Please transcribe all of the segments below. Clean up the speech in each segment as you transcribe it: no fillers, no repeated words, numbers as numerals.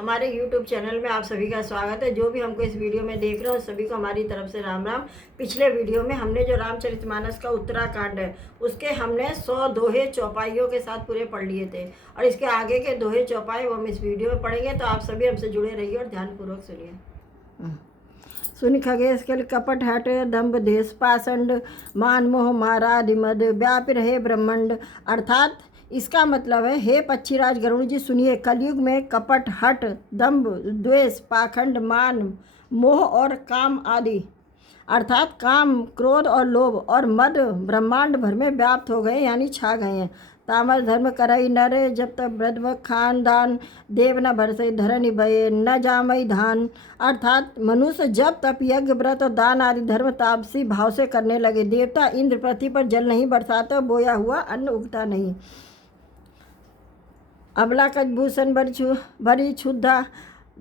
हमारे YouTube channel में आप सभी का स्वागत है। जो भी हमको इस वीडियो में देख रहे हो सभी को हमारी तरफ से राम राम। पिछले वीडियो में हमने जो रामचरितमानस का उत्तराखंड है उसके हमने 100 दोहे चौपाइयों के साथ पूरे पढ़ लिए थे और इसके आगे के दोहे चौपाई वो हम इस वीडियो में पढ़ेंगे। तो आप सभी हमसे जुड़े रहिए और ध्यानपूर्वक सुनिए। सुन खगेश कल कपट हट दम्भ देश पाषंड मान मोह मारादि मद व्यापी रहे ब्रह्मंड। अर्थात इसका मतलब है, हे पक्षीराज गरुड़ जी सुनिए, कलयुग में कपट हट दम्भ द्वेष पाखंड मान मोह और काम आदि अर्थात काम क्रोध और लोभ और मद ब्रह्मांड भर में व्याप्त हो गए यानी छा गए हैं। तामस धर्म करई नर जब तक ब्रध्व खानदान देव न भरसे धरनि भये न जामई धान। अर्थात मनुष्य जब तप यज्ञ व्रत और दान आदि धर्म तापसी भाव से करने लगे, देवता इंद्र पृथ्वी पर जल नहीं बरसाते, बोया हुआ अन्न उगता नहीं। अबला कचभूषण भरी क्षुद्धा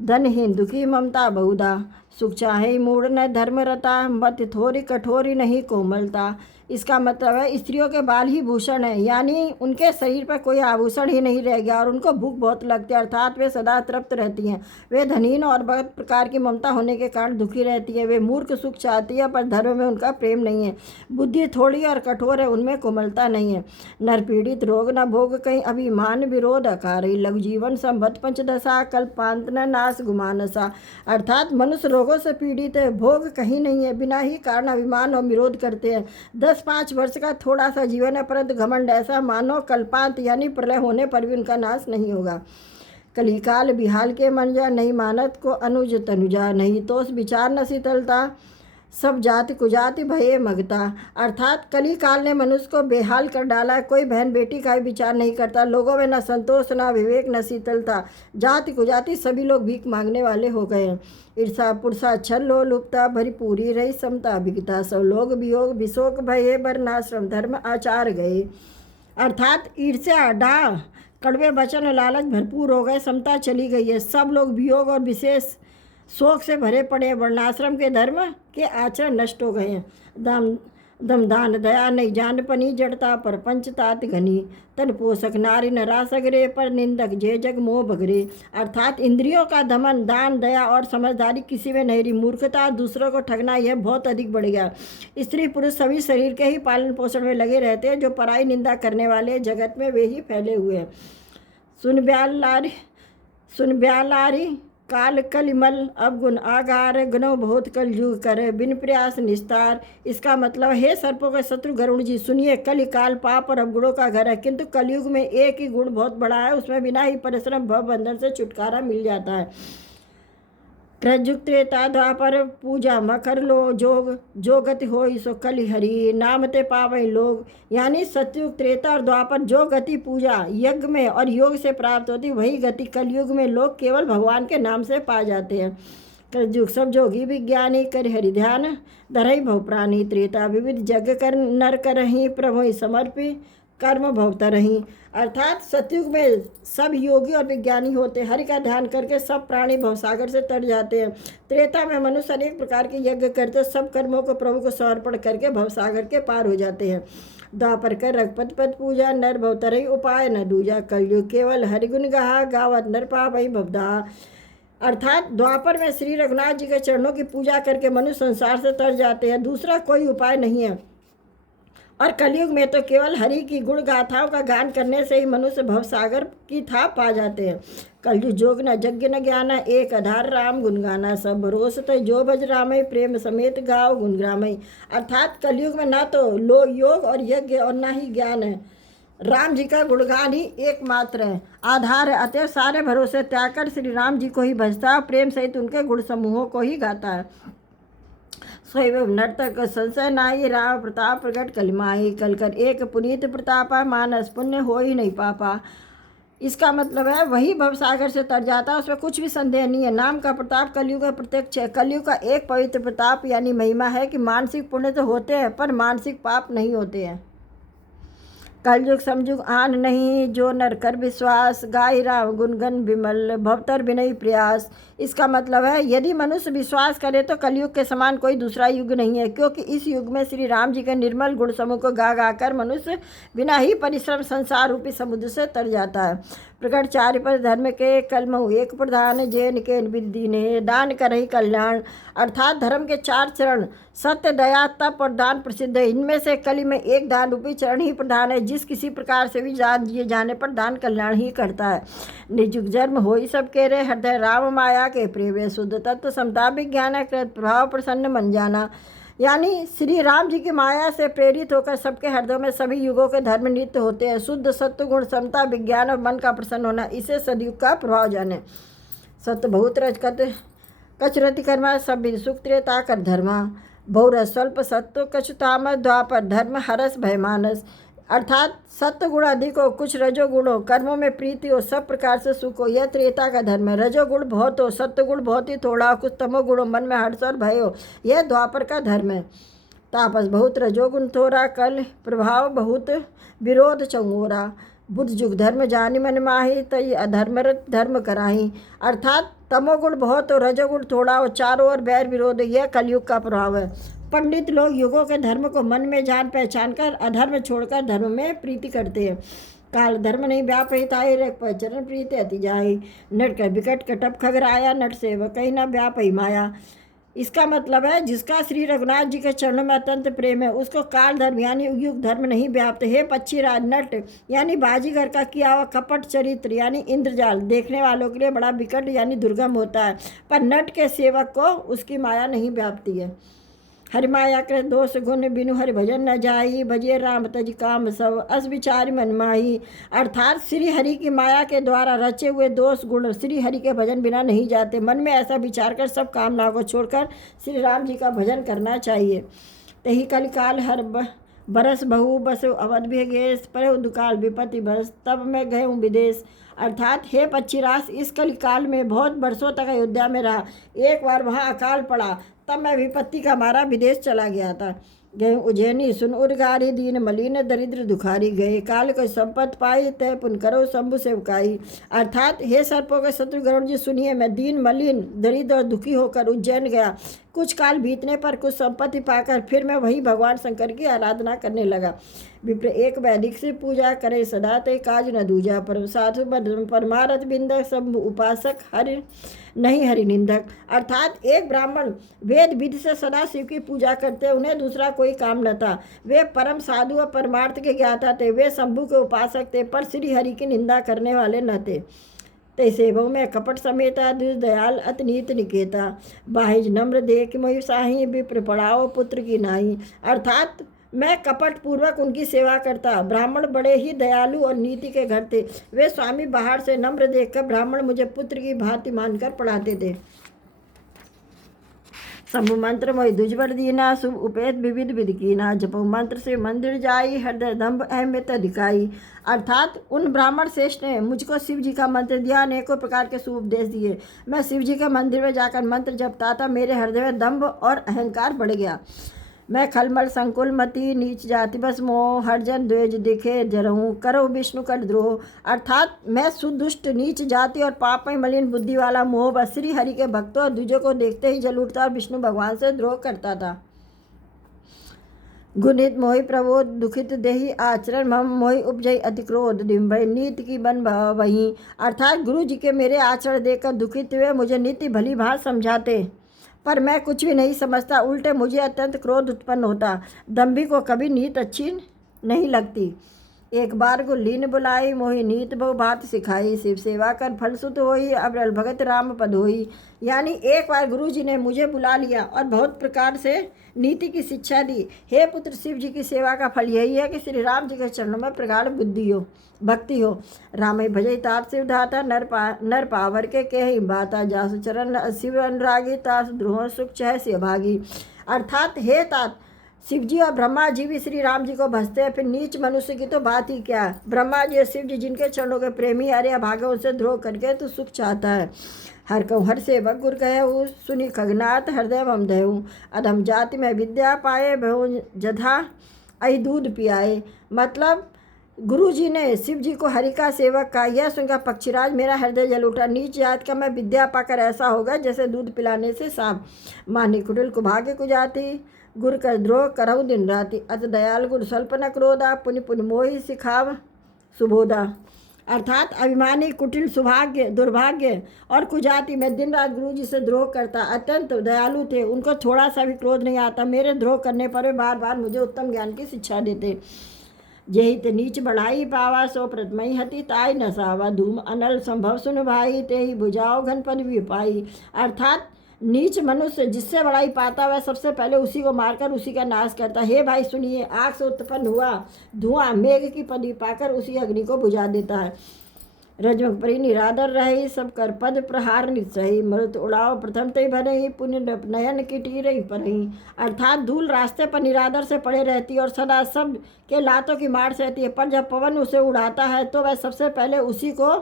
धनहीन दुखी ममता बहुधा सुख चाहे मूढ़ न धर्म रता मत थोड़ी कठोरी नहीं कोमलता। इसका मतलब है, स्त्रियों के बाल ही भूषण है यानी उनके शरीर पर कोई आभूषण ही नहीं रह गया और उनको भूख बहुत लगती है, अर्थात वे सदा तृप्त रहती हैं। वे धनीन और बहुत प्रकार की ममता होने के कारण दुखी रहती है। वे मूर्ख सुख चाहती है पर धर्म में उनका प्रेम नहीं है। बुद्धि थोड़ी और कठोर है, उनमें कोमलता नहीं है। नर पीड़ित रोग न भोग कहीं अभिमान विरोध अकारई लघु जीवन संभत पंचदशा कल्पांत न नाश गुमानसा। अर्थात मनुष्य रोगों से पीड़ित है, भोग कहीं नहीं है, बिना ही कारण अभिमान और विरोध करते हैं। 10-5 वर्ष का थोड़ा सा जीवन है परंतु घमंड ऐसा मानो कल्पांत यानी प्रलय होने पर भी उनका नाश नहीं होगा। कलिकाल बिहाल के मन जा नहीं मानत को अनुज तनुजा नहीं तो विचार न शीतलता सब जाति कुजाति भये मगता। अर्थात कली काल ने मनुष्य को बेहाल कर डाला है, कोई बहन बेटी का भी विचार नहीं करता, लोगों में न संतोष न विवेक न शीतलता, जाति कुजाति सभी लोग भीख मांगने वाले हो गए हैं। ईर्षा पुरुषा छल लो लुप्ता भरी पूरी रही समता बिकता सब लोग वियोग विशोक भये वर्णाश्रम धर्म आचार गए। अर्थात ईर्ष्या डाह कड़वे वचन और लालच भरपूर हो गए, समता चली गई है, सब लोग वियोग और विशेष शोक से भरे पड़े, वर्णाश्रम के धर्म के आचरण नष्ट हो गए हैं। दमदान दया नहीं जान पनी जड़ता पर पंचतात घनी तन पोषक नारी न रासगरे पर निंदक जे जग मोह बगरे। अर्थात इंद्रियों का दमन दान दया और समझदारी किसी में नहीं रही, मूर्खता दूसरों को ठगना यह बहुत अधिक बढ़ गया। स्त्री पुरुष सभी शरीर के ही पालन पोषण में लगे रहते हैं, जो पराई निंदा करने वाले जगत में वे ही फैले हुए हैं। सुन ब्यालारी काल कलिमल अवगुण आगार गुणों बहुत कल युग करे बिन प्रयास निस्तार। इसका मतलब, हे सर्पों के शत्रु गरुड़ जी सुनिए, कलि काल पाप और अवगुणों का घर है, किंतु कलयुग में एक ही गुण बहुत बड़ा है, उसमें बिना ही परिश्रम भव बंधन से छुटकारा मिल जाता है। त्रेता त्रेता द्वापर पूजा मकर लो जोग जो गति हो सो कलि हरि नामते पावै लोग। यानी सतयुग त्रेता और द्वापर जो गति पूजा यज्ञ में और योग से प्राप्त होती, वही गति कलयुग में लोग केवल भगवान के नाम से पा जाते हैं। कलयुग सब जोगी विज्ञानी कर हरि ध्यान धरई भव प्राणी त्रेता विविध जग कर नर करही प्रभु समर्पी कर्म भवता रही। अर्थात सतयुग में सब योगी और विज्ञानी होते, हरि का ध्यान करके सब प्राणी भवसागर से तर जाते हैं। त्रेता में मनुष्य अनेक प्रकार के यज्ञ करते, सब कर्मों को प्रभु को समर्पण करके भवसागर के पार हो जाते हैं। द्वापर कर रघुपति पद पूजा नर भवतरई उपाय न दूजा कलयुग केवल हरिगुण गहा गावत नर पावई भवदा। अर्थात द्वापर में श्री रघुनाथ जी के चरणों की पूजा करके मनुष्य संसार से तर जाते हैं, दूसरा कोई उपाय नहीं है। और कलयुग में तो केवल हरि की गुण गाथाओं का गान करने से ही मनुष्य भवसागर की थाप पा जाते हैं। कलयुग जोग न यज्ञ न ज्ञान एक आधार राम गुण गाना सब भरोस तो जो भज रामय प्रेम समेत गाओ गुण ग्रामय। अर्थात कलयुग में ना तो योग और यज्ञ और ना ही ज्ञान है, राम जी का गुणगान ही एकमात्र है, आधार है। अतः सारे भरोसे त्याग कर श्री राम जी को ही भजता है, प्रेम सहित उनके गुण समूहों को ही गाता है। स्वयं नर्तक संशय नाई राम प्रताप प्रगट कलिमाई कल कर एक पुनीत प्रतापा मानस पुण्य हो ही नहीं पापा। इसका मतलब है, वही भवसागर से तर जाता है, उसमें कुछ भी संदेह नहीं है। नाम का प्रताप कलयुग का प्रत्यक्ष है। कलयुग का एक पवित्र प्रताप यानी महिमा है कि मानसिक पुण्य तो होते हैं पर मानसिक पाप नहीं होते हैं। कलयुग समयुग आन नहीं जो नर कर विश्वास गाय राम गुणगन विमल भवतर विनय प्रयास। इसका मतलब है, यदि मनुष्य विश्वास करे तो कलयुग के समान कोई दूसरा युग नहीं है, क्योंकि इस युग में श्री राम जी के निर्मल गुण समूह को गा गा कर मनुष्य बिना ही परिश्रम संसार रूपी समुद्र से तर जाता है। प्रकट चारि पर धर्म के कलमहु एक प्रधान जैन के विधि ने दान करही कल्याण। अर्थात धर्म के 4 चरण सत्य, दया, तप और दान प्रसिद्ध है। इनमें से कली में एक दान रूपी चरण ही प्रधान है, जिस किसी प्रकार से भी दान दिए जाने पर दान कल्याण ही करता है। निजुग जन्म हो ही सब के रे हृदय राम माया के प्रेम शुद्ध तत्व समता विज्ञान कृत प्रभाव प्रसन्न मन जाना। यानी श्री राम जी की माया से प्रेरित होकर सबके हृदय में सभी युगों के धर्म नित्य होते हैं। शुद्ध सत्व गुण समता विज्ञान और मन का प्रसन्न होना, इसे सदयुग का प्रभाव जाने। सत्य बहुत रजकत कचरति कर्मा सब विधि सुख त्रेता कर धर्मा। बहुरस स्वल्प सत्व कछु तामस द्वापर धर्म हरस भयमानस। अर्थात सत्य गुण अधिक हो, कुछ रजोगुण हो, कर्मों में प्रीति हो, सब प्रकार से सुख हो, यह त्रेता का धर्म है। रजोगुण बहुत हो, सत्य गुण बहुत ही थोड़ा हो, कुछ तमोगुण हो, मन में हर्ष और भय हो, यह द्वापर का धर्म है। तापस बहुत रजोगुण थोड़ा, कल प्रभाव बहुत विरोध चंगोरा। बुद्ध जुग धर्म जानी मन माही, तई अधर्मरत धर्म कराही। अर्थात तमोगुण बहुत हो, रजोगुण थोड़ा हो, चारों ओर बैर विरोध, यह कलयुग का प्रभाव है। पंडित लोग युगों के धर्म को मन में जान पहचान कर अधर्म छोड़कर धर्म में प्रीति करते हैं। काल धर्म नहीं व्यापहित आये, रख चरण प्रीति अति जाई। नट कर विकट कटप खगराया, नट सेवक कहीं न व्यापही माया। इसका मतलब है जिसका श्री रघुनाथ जी के चरणों में अत्यंत प्रेम है, उसको काल धर्म यानी युग धर्म नहीं व्याप्त। हे पक्षीराज, नट यानी बाजीगर का किया हुआ कपट चरित्र यानी इंद्रजाल देखने वालों के लिए बड़ा विकट यानी दुर्गम होता है, पर नट के सेवक को उसकी माया नहीं व्याप्ति है। हरि माया कृत दोष गुण बिनु हरि भजन न जाई, भजे राम तज काम सब अस विचारी मन माही। अर्थात श्री हरि की माया के द्वारा रचे हुए दोष गुण श्री हरि के भजन बिना नहीं जाते। मन में ऐसा विचार कर सब कामनाओं को छोड़कर श्री राम जी का भजन करना चाहिए। तही कलिकाल हर बरस बहु बस अवध भेगेश, पर दुकाल विपत्ति बस तब मैं गए हूँ विदेश। अर्थात हे पक्षीराज, इस कलिकाल में बहुत वर्षों तक अयोध्या में रहा, एक बार वहाँ अकाल पड़ा, तब मैं विपत्ति का मारा विदेश चला गया था। गए उज्जैनी सुन उर्गारी, दीन मलिन दरिद्र दुखारी, गए काल को संपत्ति पाई, तय पुन करो शंभु सेवकाई। अर्थात हे सर्पों के शत्रु गरुड़ जी, सुनिए, मैं दीन मलिन दरिद्र और दुखी होकर उज्जैन गया। कुछ काल बीतने पर कुछ संपत्ति पाकर फिर मैं वही भगवान शंकर की आराधना करने लगा। विप्र एक वैदिक से पूजा करे सदा, ते काज न दूजा, परम साधु परमारथ बिंदक, सब उपासक हरि नहीं हरि निंदक। अर्थात एक ब्राह्मण वेद विधि से सदा शिव की पूजा करते, उन्हें दूसरा कोई काम न था। वे परम साधु और परमार्थ के ज्ञाता थे, वे शंभु के उपासक थे, पर श्री हरि की निंदा करने वाले न थे। तैसे बहु में कपट समेता, दयाल अतनीत निकेता, बाहिज नम्र देख मोहि साही, विप्र पढ़ाओ पुत्र की नाई। अर्थात मैं कपट पूर्वक उनकी सेवा करता। ब्राह्मण बड़े ही दयालु और नीति के घर थे, वे स्वामी बाहर से नम्र देखकर ब्राह्मण मुझे पुत्र की भांति मानकर पढ़ाते थे। शंभु मंत्र मोहि दुजबर दीना, शुभ उपेत विविध विधि कीना, जपो मंत्र से मंदिर जाई, हृदय दम्भ अहमियत अधिकाई। अर्थात उन ब्राह्मण श्रेष्ठ ने मुझको शिव जी का मंत्र दिया, अनेकों प्रकार के शुभ उपदेश दिए। मैं शिव जी के मंदिर में जाकर मंत्र जपता था, मेरे हृदय में दम्भ और अहंकार बढ़ गया। मैं खलमल संकुल मति, नीच जाति बस मोह, हरजन द्वेज दिखे जरहूँ, करो विष्णु कर द्रोह। अर्थात मैं सुदुष्ट नीच जाति और पाप में मलिन बुद्धि वाला मोह बस श्री हरि के भक्तों और द्विजों को देखते ही जल उठता और विष्णु भगवान से द्रोह करता था। गुणित मोहि प्रबोध दुखित देही आचरण, मम मोहि उपजय अति क्रोध डिम्बय, नीति की बन वहीं। अर्थात गुरु जी के मेरे आचरण देखकर दुखित हुए मुझे नित्य भली भांति समझाते, पर मैं कुछ भी नहीं समझता, उल्टे मुझे अत्यंत क्रोध उत्पन्न होता। दंभी को कभी नीत अच्छी नहीं लगती। एक बार गुल्लीन बुलाई, मोहि नीत बहु भांति सिखाई, शिव सेवा कर फल सुत होई, अबरल भगत राम पद होई। यानी एक बार गुरु जी ने मुझे बुला लिया और बहुत प्रकार से नीति की शिक्षा दी। हे पुत्र, शिव जी की सेवा का फल यही है कि श्री राम जी के चरणों में प्रगाढ़ बुद्धि हो, भक्ति हो। राम भजई तात शिव धाता, नर पावर के कही बाता, जासु चरण शिव अनुरागी, तास द्रोह सुख चह से भागी। अर्थात हे तात, शिव जी और ब्रह्मा जी भी श्री राम जी को भजते हैं, फिर नीच मनुष्य की तो बात ही क्या। ब्रह्मा जी और शिव जी जिनके चरणों के प्रेमी अरे भागे, उनसे द्रोह करके तू सुख चाहता है। हर कहूँ हर सेवक गुर कहूँ, सुनी खगनाथ हृदय मम दहूँ, अधम जाति में विद्या पाए, बहु जधा अहि दूध पियाए। मतलब गुरु जी ने शिव जी को हरि का सेवक कहा, यह सुनकर पक्षीराज मेरा हृदय जल उठा। नीच जात का मैं विद्या पाकर ऐसा होगा जैसे दूध पिलाने से सांप। मानी कुटिल कुभाग्य कुजाति, गुर कर द्रोह करहु दिन राति, अत दयाल गुरु स्वल्प न क्रोधा, पुनि पुनि मोहि सिखाव सुबोधा। अर्थात अभिमानी, कुटिल, सुभाग्य, दुर्भाग्य और कुजाति में दिन रात गुरु जी से द्रोह करता। अत्यंत दयालु थे, उनको थोड़ा सा भी क्रोध नहीं आता। मेरे द्रोह करने पर वे बार बार मुझे उत्तम ज्ञान की शिक्षा देते। यही ते नीच बढ़ाई पावा, सो प्रथमई हति ताई नसावा। धूम अनल संभव सुन भाई, ते ही बुझाओ घन पद भी पाई। अर्थात नीच मनुष्य जिससे बड़ाई पाता वह सबसे पहले उसी को मारकर उसी का नाश करता। हे भाई सुनिए, आग से उत्पन्न हुआ धुआं मेघ की पदवी पाकर उसी अग्नि को बुझा देता है। रजमुख परी निरादर रही, सब कर पद प्रहार निसही। मरुत उड़ाओ प्रथम ते भरही, पुण्य नयन की टीरही परही। अर्थात धूल रास्ते पर निरादर से पड़े रहती है और सदा सब के लातों की मार सहती है, पर जब पवन उसे उड़ाता है तो वह सबसे पहले उसी को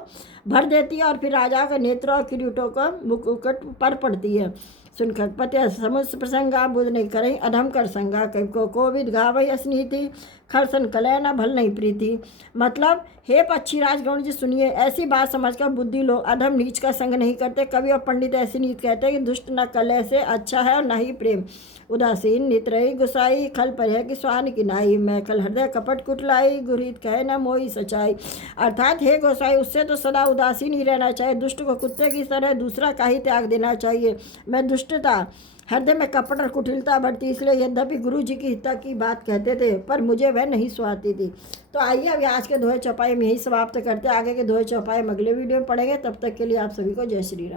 भर देती है और फिर राजाओं के नेत्रों और किरीटों का मुकुट पर पड़ती है। सुन खगपति समुद्र प्रसंगा, बुध नहीं करें अधम कर संगा। कवि को कोविद गावई असनीति, खरसन कलय न भल नहीं प्रीति। मतलब हे पक्षीराज गरुड़ जी सुनिए, ऐसी बात समझकर बुद्धि लोग अधम नीच का संग नहीं करते। कवि और पंडित ऐसी नीति कहते हैं कि दुष्ट न कलय से अच्छा है और न ही प्रेम। उदासीन नित रही गुसाई, खल पर की स्वान की नाई। मैं खल हृदय कपट कुटलाई, गुरीत कहे न मोई सच्चाई। अर्थात हे गोसाई, उससे तो सदा उदासीन ही रहना चाहिए, दुष्ट को कुत्ते की तरह दूसरा का ही त्याग देना चाहिए। मैं दुष्टता हृदय में कपट और कुटिलता बढ़ती, इसलिए यद्यपि गुरु जी की हिता की बात कहते थे पर मुझे वह नहीं सुहाती थी। तो आइए अभी आज के दोहे चौपाई में यही समाप्त करते हैं। आगे के दोहे चौपाई हम अगले वीडियो में पढ़ेंगे। तब तक के लिए आप सभी को जय श्री राम।